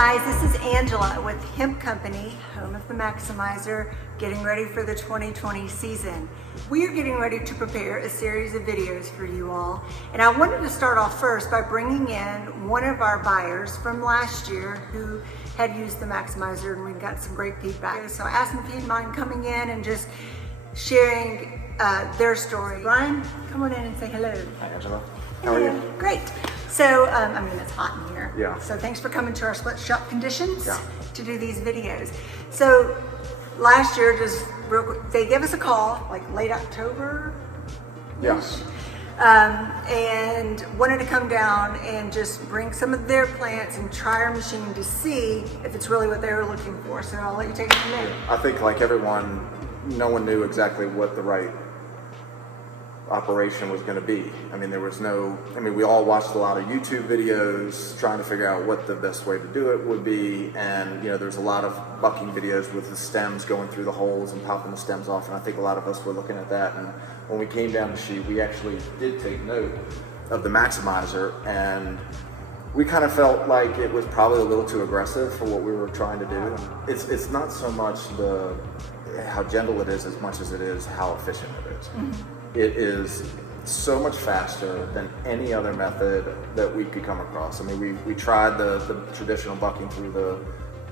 guys, this is Angela with Hemp Company, home of the Maximizer, getting ready for the 2020 season. We are getting ready to prepare a series of videos for you all, and I wanted to start off first by bringing in one of our buyers from last year who had used the Maximizer, and we got some great feedback. So I asked him if he'd mind coming in and just sharing their story. Brian, come on in and say hello. Hi, Angela. How are you? Great. So, I mean, it's hot in here. Yeah. So thanks for coming to our split shop conditions Yeah. to do these videos. So last year, just real quick, they gave us a call, like late October. Yeah. And wanted to come down and just bring some of their plants and try our machine to see if it's really what they were looking for. So I'll let you take it from there. I think like everyone, no one knew exactly what the right operation was going to be. I mean, we all watched a lot of YouTube videos trying to figure out what the best way to do it would be, and there's a lot of bucking videos with the stems going through the holes and popping the stems off, and I think a lot of us were looking at that, and when we came down to shoot, we actually did take note of the Maximizer, and we kind of felt like it was probably a little too aggressive for what we were trying to do. It's not so much how gentle it is as much as it is how efficient it is. Mm-hmm. It is so much faster than any other method that we could come across. I mean, we tried the traditional bucking through the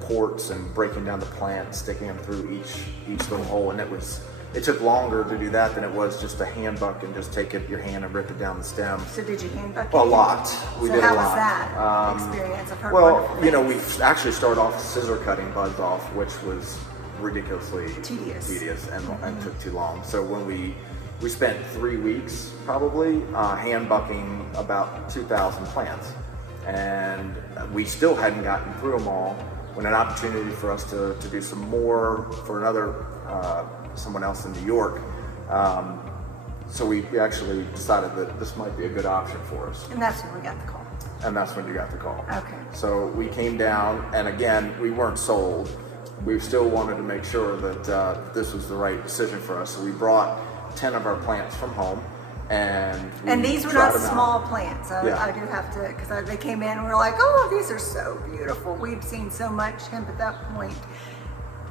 ports and breaking down the plant, sticking them through each little hole, and it took longer to do that than it was just a hand buck and just take your hand and rip it down the stem. So did you hand buck? A lot. We did a lot. So how was that experience? I've heard wonderful things. We actually started off scissor cutting buds off, which was ridiculously tedious and took too long. So when we spent 3 weeks probably hand bucking about 2,000 plants, and we still hadn't gotten through them all when an opportunity for us to do some more for someone else in New York. So we actually decided that this might be a good option for us. And that's when we got the call. And that's when you got the call. Okay. So we came down, and again, we weren't sold. We still wanted to make sure that this was the right decision for us. So we brought 10 of our plants from home, and these were not small plants. I do have to, because they came in and we were like, oh, these are so beautiful. We'd seen so much hemp at that point.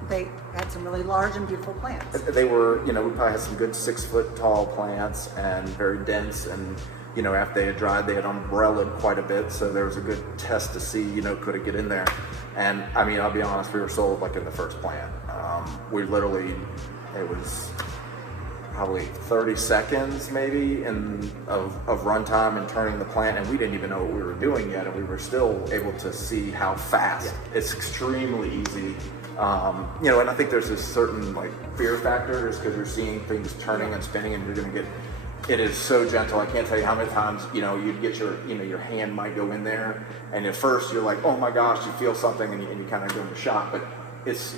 They had some really large and beautiful plants. They were, we probably had some good 6-foot tall plants and very dense, and after they had dried, they had umbrellaed quite a bit, so there was a good test to see, could it get in there. And I mean, I'll be honest, we were sold like in the first plant. It was probably 30 seconds maybe of runtime and turning the plant, and we didn't even know what we were doing yet, and we were still able to see how fast. Yeah. It's extremely easy. And I think there's this certain like fear factor just because you're seeing things turning and spinning, and you're going to get, it is so gentle. I can't tell you how many times, you'd get your hand might go in there, and at first you're like, oh my gosh, you feel something, and you kind of go into shock, but it's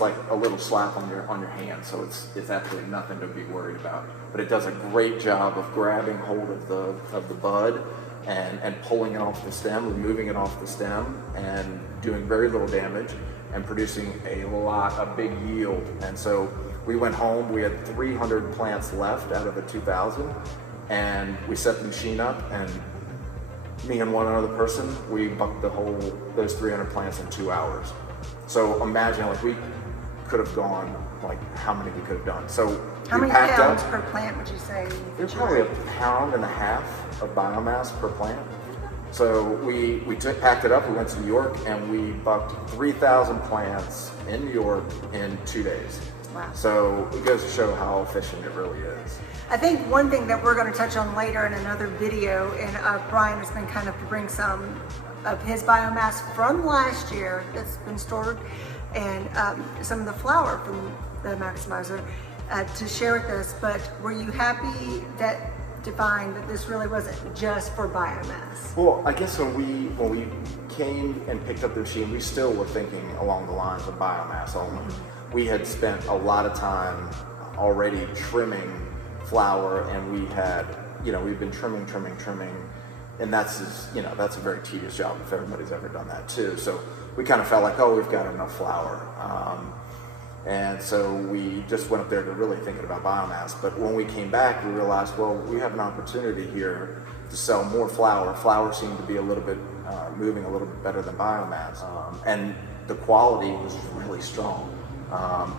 like a little slap on your hand, so it's absolutely nothing to be worried about. But it does a great job of grabbing hold of the bud and pulling it off the stem, removing it off the stem, and doing very little damage and producing a big yield. And so we went home. We had 300 plants left out of the 2,000, and we set the machine up, and me and one other person, we bucked those 300 plants in 2 hours. So imagine, like, we could have gone, like, how many we could have done. So how many pounds per plant would you say? There's probably 1.5 pounds of biomass per plant. So we packed it up, we went to New York, and we bucked 3,000 plants in New York in 2 days. Wow. So it goes to show how efficient it really is. I think one thing that we're going to touch on later in another video, and Brian has been kind of to bring some of his biomass from last year that's been stored, and some of the flour from the Maximizer to share with us. But were you happy to find that this really wasn't just for biomass? Well, I guess when we came and picked up the machine, we still were thinking along the lines of biomass only. Mm-hmm. We had spent a lot of time already trimming flour, and we've been trimming, and that's a very tedious job if everybody's ever done that too. So we kind of felt like, oh, we've got enough flour. And so we just went up there to really thinking about biomass. But when we came back, we realized, well, we have an opportunity here to sell more flower. Flower seemed to be a little bit moving a little bit better than biomass, and the quality was really strong.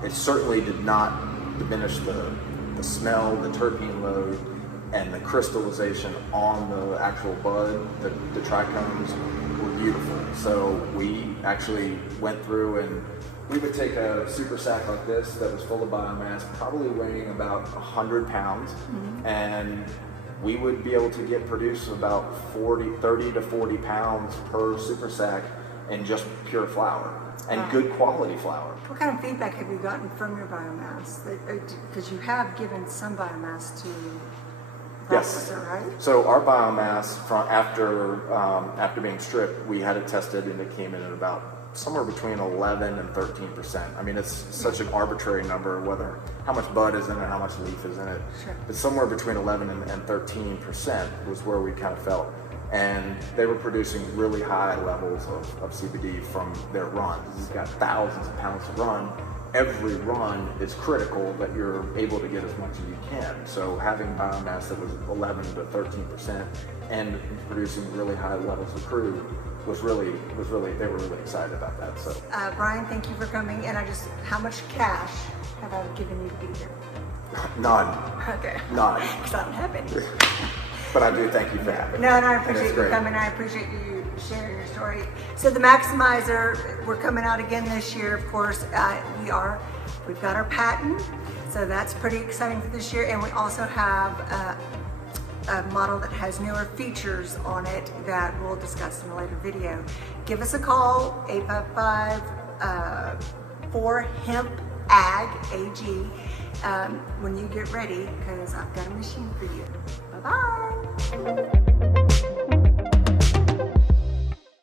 It certainly did not diminish the smell, the terpene load, and the crystallization on the actual bud. The trichomes were beautiful. So we actually went through and we would take a super sack like this that was full of biomass, probably weighing about 100 pounds, and we would be able to produce about 30 to 40 pounds per super sack in just pure flour, and good quality flour. What kind of feedback have you gotten from your biomass? Because you have given some biomass to Yes. processor, right? So our biomass after being stripped, we had it tested and it came in at about somewhere between 11 and 13%. I mean, it's such an arbitrary number, how much bud is in it, how much leaf is in it. Sure. But somewhere between 11 and 13% was where we kind of felt. And they were producing really high levels of CBD from their runs. It's got thousands of pounds to run. Every run is critical that you're able to get as much as you can. So having biomass that was 11 to 13% and producing really high levels of crude they were really excited about that. So Brian, thank you for coming. And how much cash have I given you to be here? none. Okay. None. Because I don't have any. But I do thank you for having me. No, and I appreciate you great. coming. I appreciate you sharing your story. So the Maximizer, we're coming out again this year, of course. We've got our patent, so that's pretty exciting for this year. And we also have a model that has newer features on it that we'll discuss in a later video. Give us a call, 855-4HEMP-AG, when you get ready, because I've got a machine for you. Bye-bye.